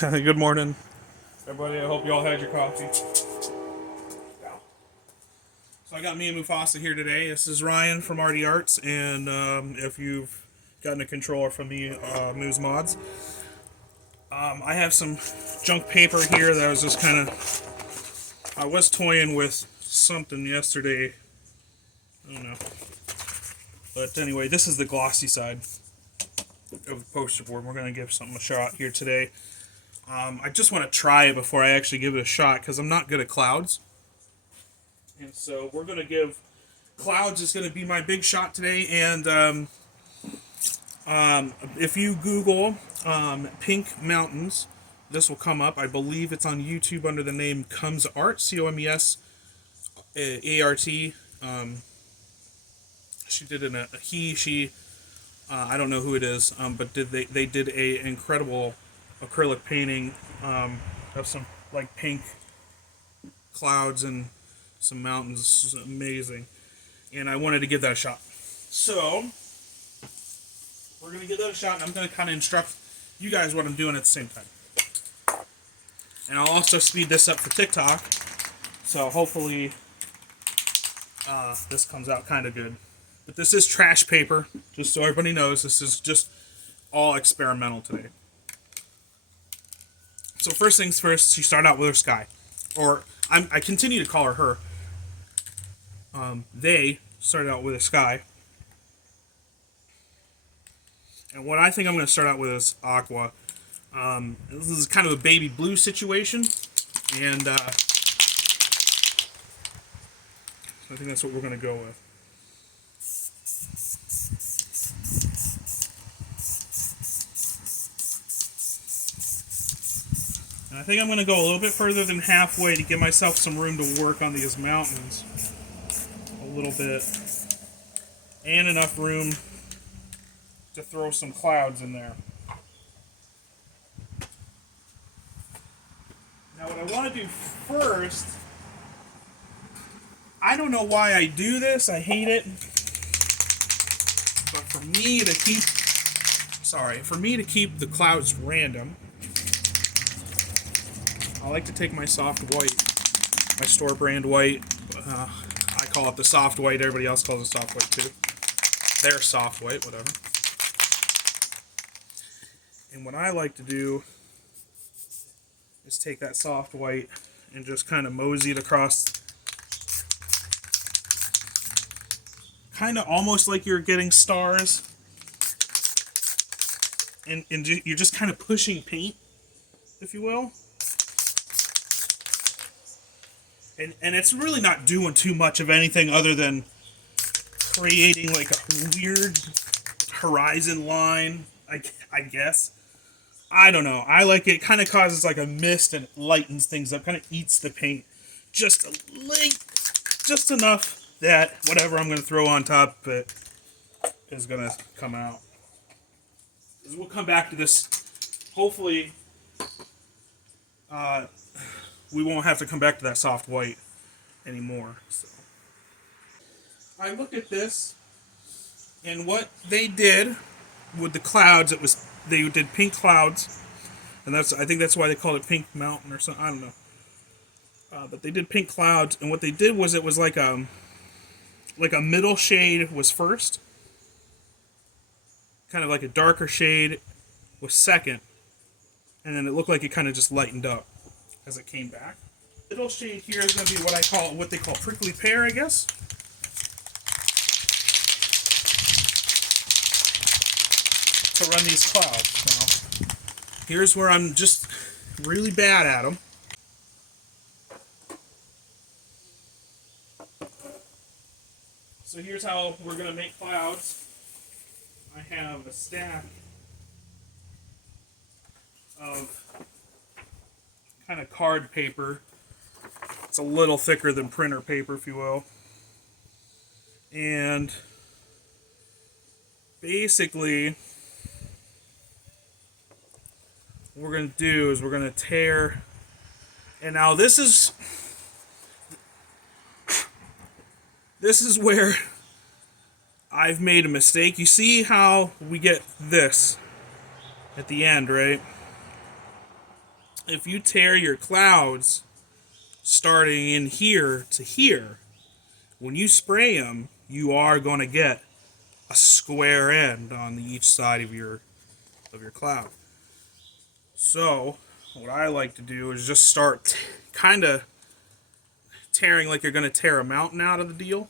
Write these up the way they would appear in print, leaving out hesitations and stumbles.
Good morning, everybody. I hope you all had your coffee. So I got me and Mufasa here today. This is Ryan from Arty Arts, and if you've gotten a controller from me, Moose Mods, I have some junk paper here that I was just I was toying with something yesterday. I don't know. But anyway, this is the glossy side of the poster board. We're going to give something a shot here today. I just want to try it before I actually give it a shot because I'm not good at clouds. And so we're going to give clouds is going to be my big shot today. And if you Google pink mountains, this will come up. I believe it's on YouTube under the name Comes Art, Comes Art. She did she. I don't know who it is, but they did a incredible acrylic painting of some like pink clouds and some mountains. This is amazing, and I wanted to give that a shot. So we're gonna give that a shot, and I'm gonna kind of instruct you guys what I'm doing at the same time, and I'll also speed this up for TikTok. So hopefully this comes out kind of good. But this is trash paper, just so everybody knows. This is just all experimental today. So first things first, she started out with her sky. Or, I continue to call her her. They started out with a sky. And what I think I'm going to start out with is aqua. This is kind of a baby blue situation. And I think that's what we're going to go with. And I think I'm going to go a little bit further than halfway to give myself some room to work on these mountains. A little bit. And enough room to throw some clouds in there. Now what I want to do first, I don't know why I do this, I hate it, but for me to keep the clouds random, I like to take my soft white, my store brand white, I call it the soft white, everybody else calls it soft white too. Their soft white, whatever. And what I like to do is take that soft white and just kind of mosey it across, kind of almost like you're getting stars. And you're just kind of pushing paint, if you will. And it's really not doing too much of anything other than creating like a weird horizon line, I guess. I don't know. I like it. Kind of causes like a mist and lightens things up. Kind of eats the paint just just enough that whatever I'm going to throw on top of it is going to come out. We'll come back to this. Hopefully, we won't have to come back to that soft white anymore. So I look at this, and what they did with the clouds, they did pink clouds, and I think that's why they called it Pink Mountain or something. I don't know. But they did pink clouds, and what they did was it was like a middle shade was first, kind of like a darker shade was second, and then it looked like it kind of just lightened up as it came back. Middle shade here is going to be what they call prickly pear, I guess. To run these clouds. Now, here's where I'm just really bad at them. So here's how we're going to make clouds. I have a stack of kind of card paper. It's a little thicker than printer paper, if you will. And basically, what we're going to do is we're going to tear. And now this is where I've made a mistake. You see how we get this at the end, right? if you tear your clouds starting in here to here, when you spray them, you are going to get a square end on each side of your cloud. So, what I like to do is just start kind of tearing like you're going to tear a mountain out of the deal.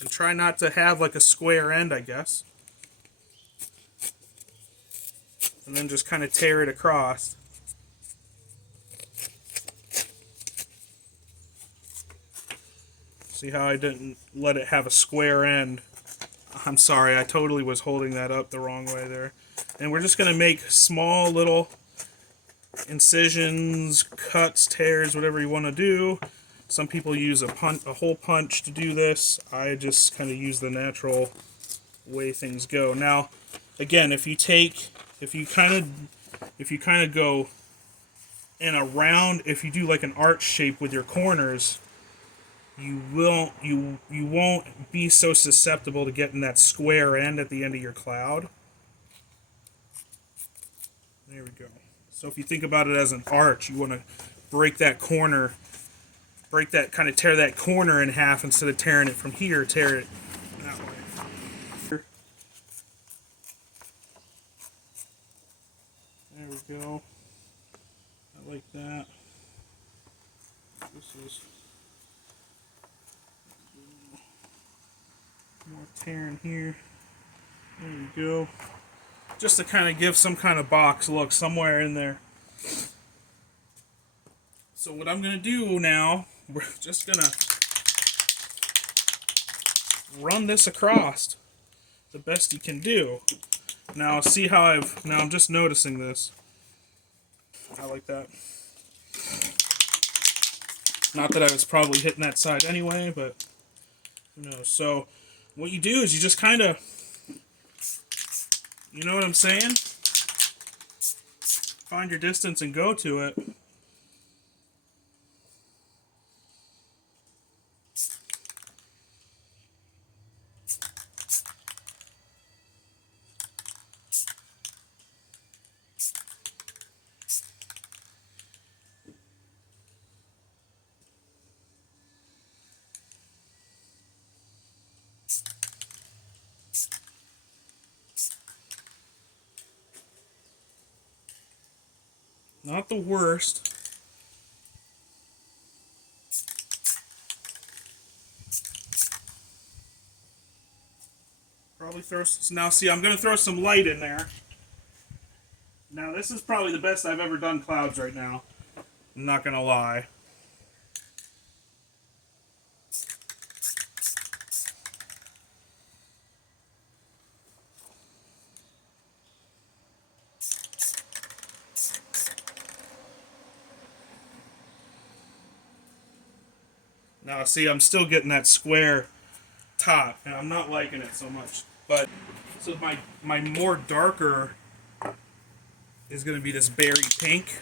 And try not to have like a square end, I guess. And then just kind of tear it across. See how I didn't let it have a square end? I'm sorry, I totally was holding that up the wrong way there. And we're just going to make small little incisions, cuts, tears, whatever you want to do. Some people use a hole punch to do this. I just kind of use the natural way things go. Now, again, if you kind of go in a round, if you do like an arch shape with your corners, you won't be so susceptible to getting that square end at the end of your cloud. There we go. So if you think about it as an arch, you want to break that corner, tear that corner in half instead of tearing it from here, tear it that way. There we go. I like that. This is more tearing here. There we go. Just to kind of give some kind of box look somewhere in there. So what I'm going to do now, we're just going to run this across the best you can do. Now see how now I'm just noticing this. I like that. Not that I was probably hitting that side anyway, but who knows. So what you do is you just kind of, you know what I'm saying? Find your distance and go to it. Not the worst. Probably throw now. See, I'm going to throw some light in there. Now this is probably the best I've ever done clouds right now. I'm not going to lie. Now see, I'm still getting that square top, and I'm not liking it so much. But so my more darker is going to be this berry pink.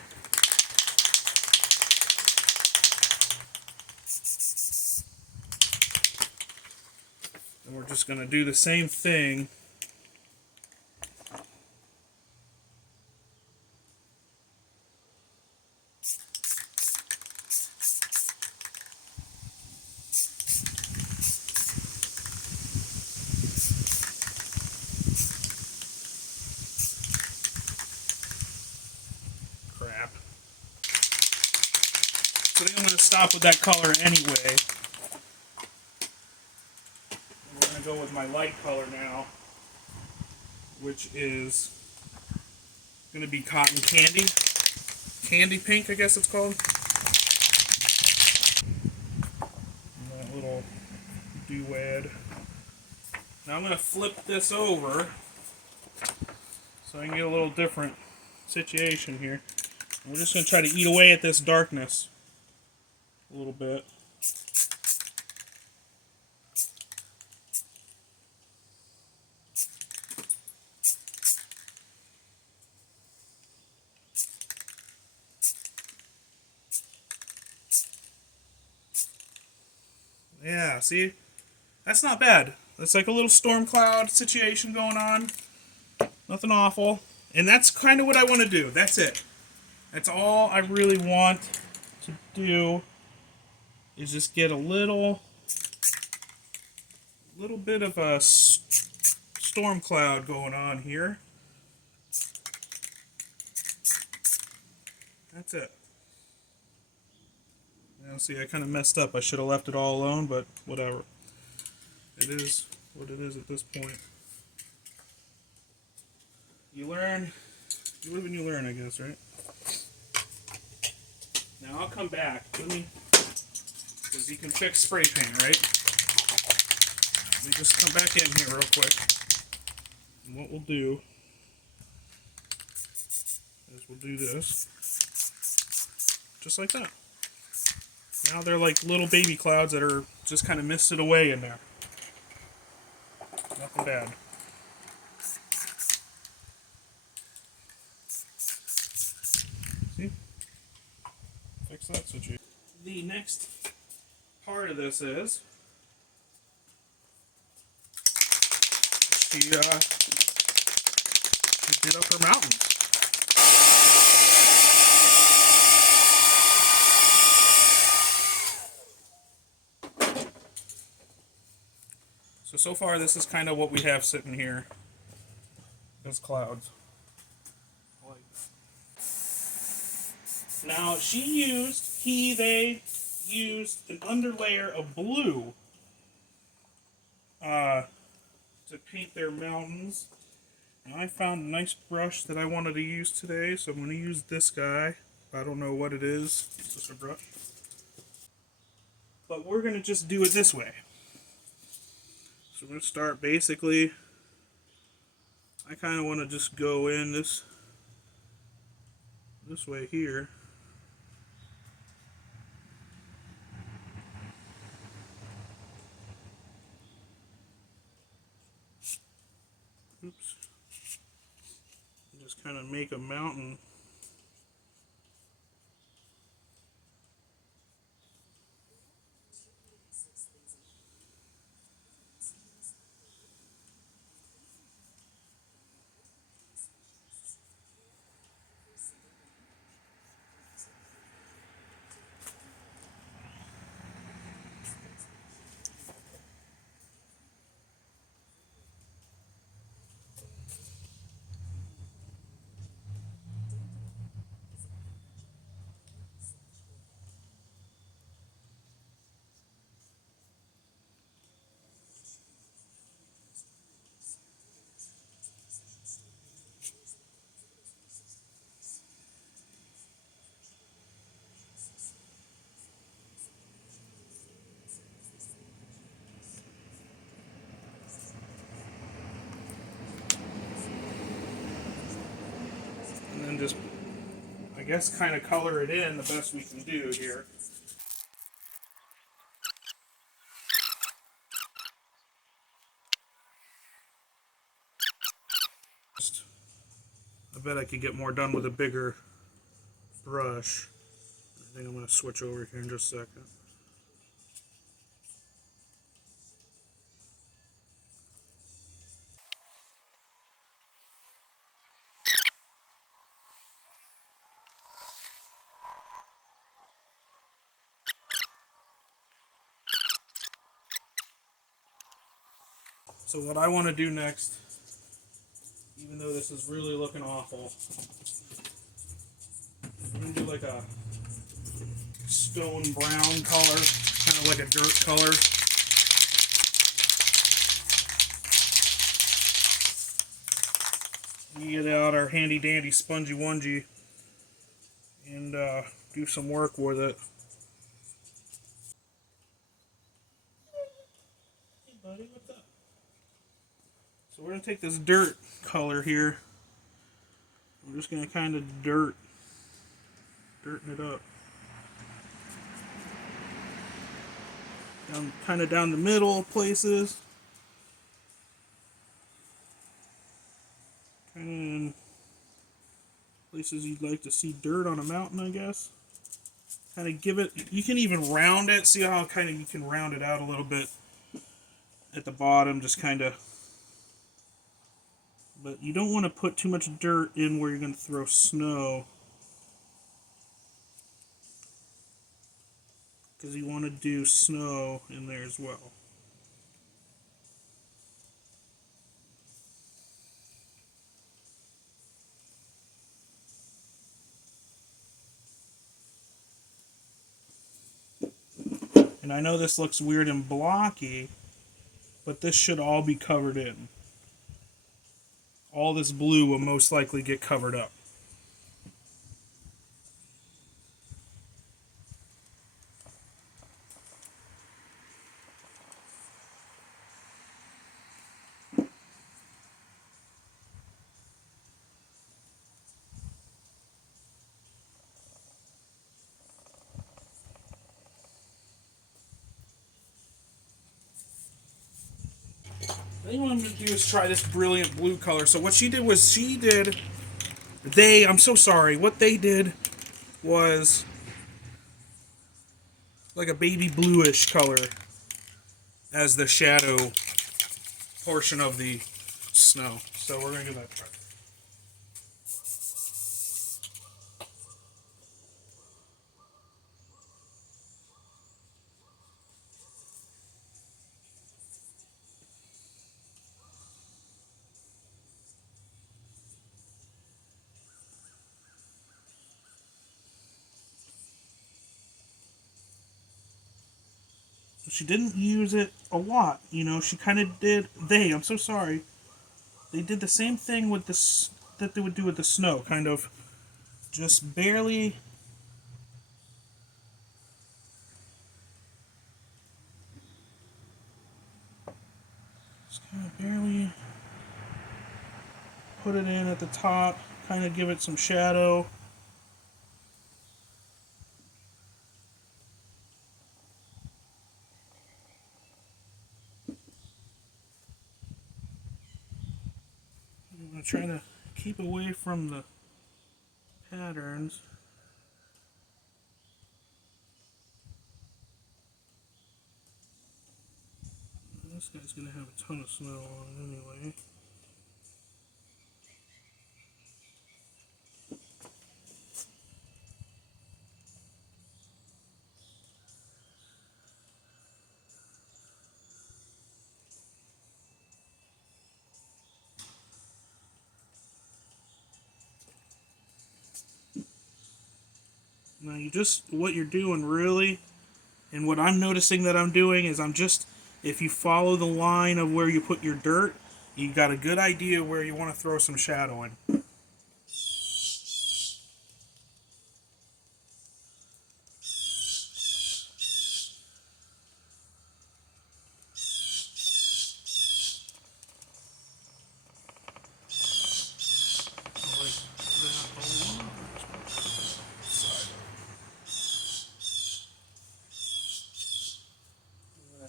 And we're just going to do the same thing. Crap. So I think I'm going to stop with that color anyway. We're going to go with my light color now, which is going to be cotton candy. Candy pink, I guess it's called. And that little duad. Now I'm going to flip this over so I can get a little different situation here. We're just going to try to eat away at this darkness a little bit. Yeah, see? That's not bad. It's like a little storm cloud situation going on. Nothing awful. And that's kind of what I want to do. That's it. That's all I really want to do is just get a little bit of a storm cloud going on here. That's it. Now see, I kind of messed up. I should have left it all alone, but whatever. It is what it is at this point. You learn, you live and you learn, I guess, right? Now I'll come back. Let me, because you can fix spray paint, right? Let me just come back in here real quick. And what we'll do is we'll do this. Just like that. Now they're like little baby clouds that are just kind of misted away in there. Nothing bad. See? Fix that situation. The next part of this is she did up her mountains. So far this is kind of what we have sitting here as clouds. Now they used an underlayer of blue to paint their mountains. Now I found a nice brush that I wanted to use today, so I'm going to use this guy. I don't know what it is. It's just a brush. But we're going to just do it this way. So we're going to start basically, I kind of want to just go in this way here. Oops. Just kind of make a mountain. And then just, I guess, kind of color it in the best we can do here. I bet I could get more done with a bigger brush. I think I'm going to switch over here in just a second. So what I want to do next, even though this is really looking awful, I'm going to do like a stone brown color, kind of like a dirt color. We get out our handy dandy spongy onesie and do some work with it. Hey buddy, what's up? So we're going to take this dirt color here. I'm just going to kind of dirten it up. Kind of down the middle places. Kind of places you'd like to see dirt on a mountain, I guess. Kind of give it, you can even round it. See how kind of you can round it out a little bit at the bottom. Just kind of But you don't want to put too much dirt in where you're going to throw snow, because you want to do snow in there as well. And I know this looks weird and blocky, but this should all be covered in. All this blue will most likely get covered up. I think what I'm going to do is try this brilliant blue color. So what she did was I'm so sorry, what they did was like a baby bluish color as the shadow portion of the snow. So we're going to give that a try. She didn't use it a lot, you know. She kind of did. I'm so sorry. They did the same thing with this that they would do with the snow, kind of just barely. Just kind of barely put it in at the top, kind of give it some shadow. I'm going to try to keep away from the patterns. This guy's going to have a ton of snow on it anyway. Now what you're doing really, and what I'm noticing that I'm doing is if you follow the line of where you put your dirt, you got a good idea where you want to throw some shadow in.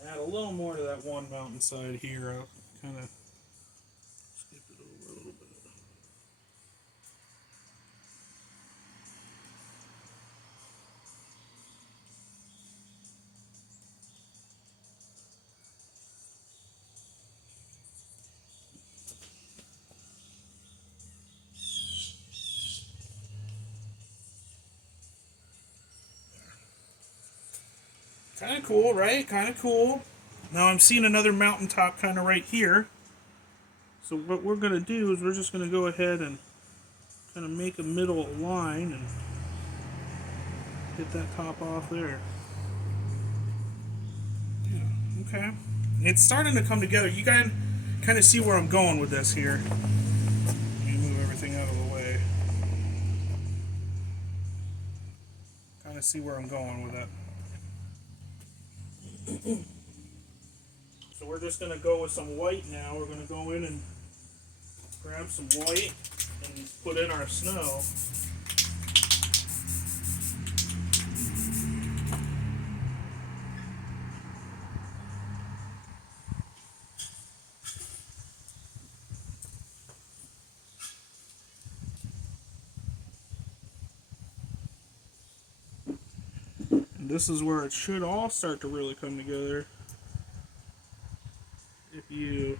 Add a little more to that one mountainside here. I'll kind of skip it over a little bit. Kind of cool, right? Kind of cool. Now I'm seeing another mountaintop kind of right here. So what we're going to do is we're just going to go ahead and kind of make a middle line and hit that top off there. Yeah, okay. It's starting to come together. You can kind of see where I'm going with this here. Let me move everything out of the way. Kind of see where I'm going with that. So we're just going to go with some white now. We're going to go in and grab some white and put in our snow. And this is where it should all start to really come together. If you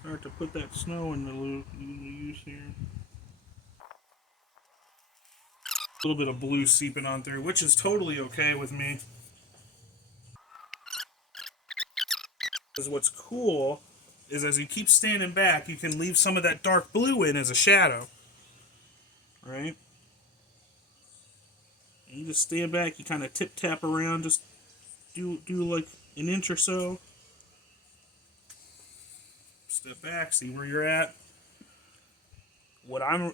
start start to put that snow in the use here. A little bit of blue seeping on through, which is totally okay with me. Because what's cool is as you keep standing back, you can leave some of that dark blue in as a shadow. Right? And you just stand back, you kind of tip-tap around, just do like an inch or so. Step back, see where you're at. What I'm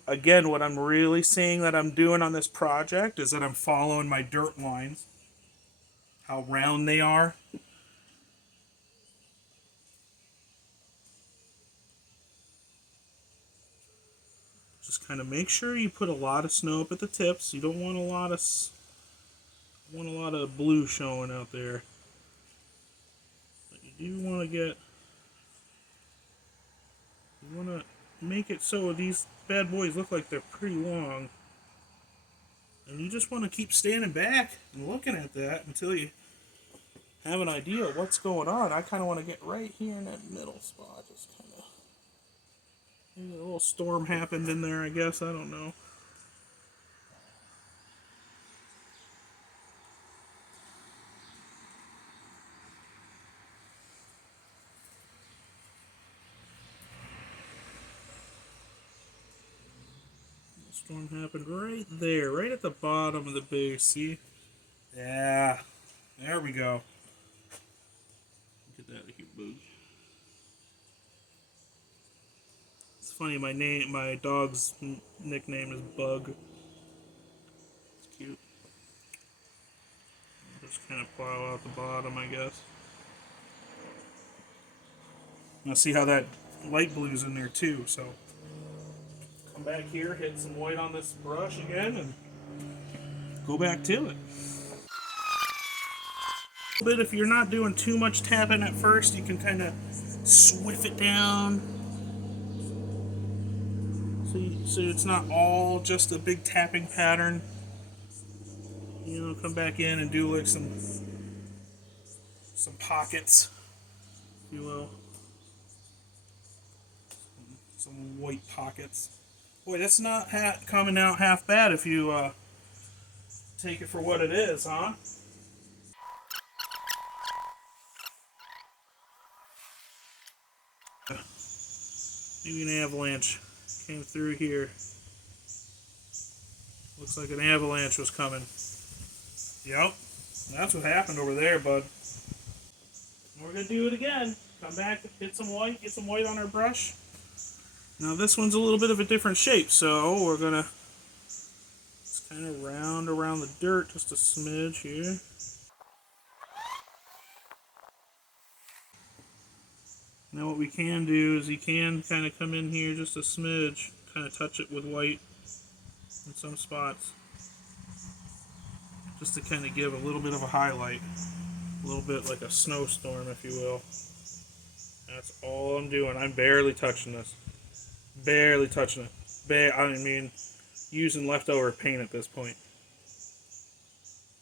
really seeing that I'm doing on this project is that I'm following my dirt lines. How round they are. Just kind of make sure you put a lot of snow up at the tips. You don't want a lot of blue showing out there. But you do want to make it so these bad boys look like they're pretty long. And you just want to keep standing back and looking at that until you have an idea of what's going on. I kind of want to get right here in that middle spot. Just kind of, maybe a little storm happened in there, I guess. I don't know. Storm happened right there, right at the bottom of the base. See? Yeah. There we go. Get that out of here, bug. It's funny, my dog's nickname is Bug. It's cute. Just kind of plow out the bottom, I guess. Now see how that light blue's in there too, so come back here, hit some white on this brush again, and go back to it. But if you're not doing too much tapping at first, you can kind of swift it down. So it's not all just a big tapping pattern. You know, come back in and do like some pockets, if you will. Some white pockets. Boy, that's not coming out half bad if you take it for what it is, huh? Maybe an avalanche came through here. Looks like an avalanche was coming. Yep, that's what happened over there, bud. We're gonna do it again. Come back, hit some white, get some white on our brush. Now this one's a little bit of a different shape, so we're gonna just kind of round around the dirt just a smidge here. Now what we can do is you can kind of come in here just a smidge, kind of touch it with white in some spots, just to kind of give a little bit of a highlight, a little bit like a snowstorm, if you will. That's all I'm doing. I'm barely touching this. Barely touching it. I mean, using leftover paint at this point.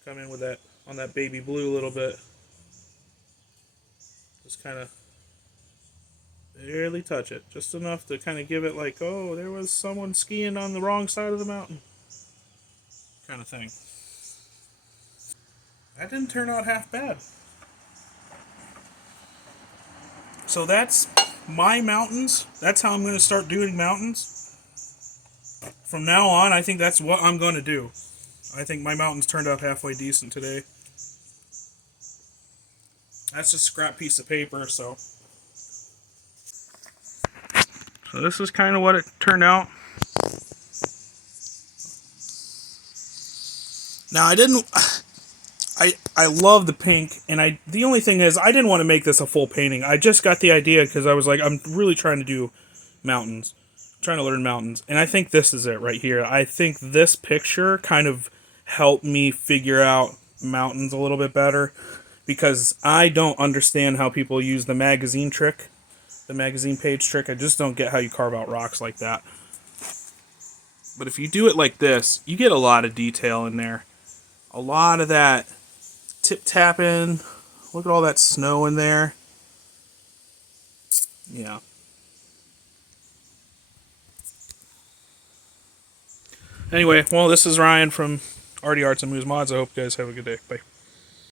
Come in with that on that baby blue a little bit. Just kind of barely touch it. Just enough to kind of give it like, oh, there was someone skiing on the wrong side of the mountain. Kind of thing. That didn't turn out half bad. So that's my mountains. That's how I'm going to start doing mountains. From now on, I think that's what I'm going to do. I think my mountains turned out halfway decent today. That's a scrap piece of paper, so this is kind of what it turned out. Now I love the pink, and the only thing is I didn't want to make this a full painting. I just got the idea because I was like, I'm really trying to do mountains. I'm trying to learn mountains. And I think this is it right here. I think this picture kind of helped me figure out mountains a little bit better, because I don't understand how people use the magazine trick, the magazine page trick. I just don't get how you carve out rocks like that. But if you do it like this, you get a lot of detail in there. A lot of that tip-tapping. Look at all that snow in there. Yeah. Anyway, well, this is Ryan from RD Arts and Moose Mods. I hope you guys have a good day. Bye.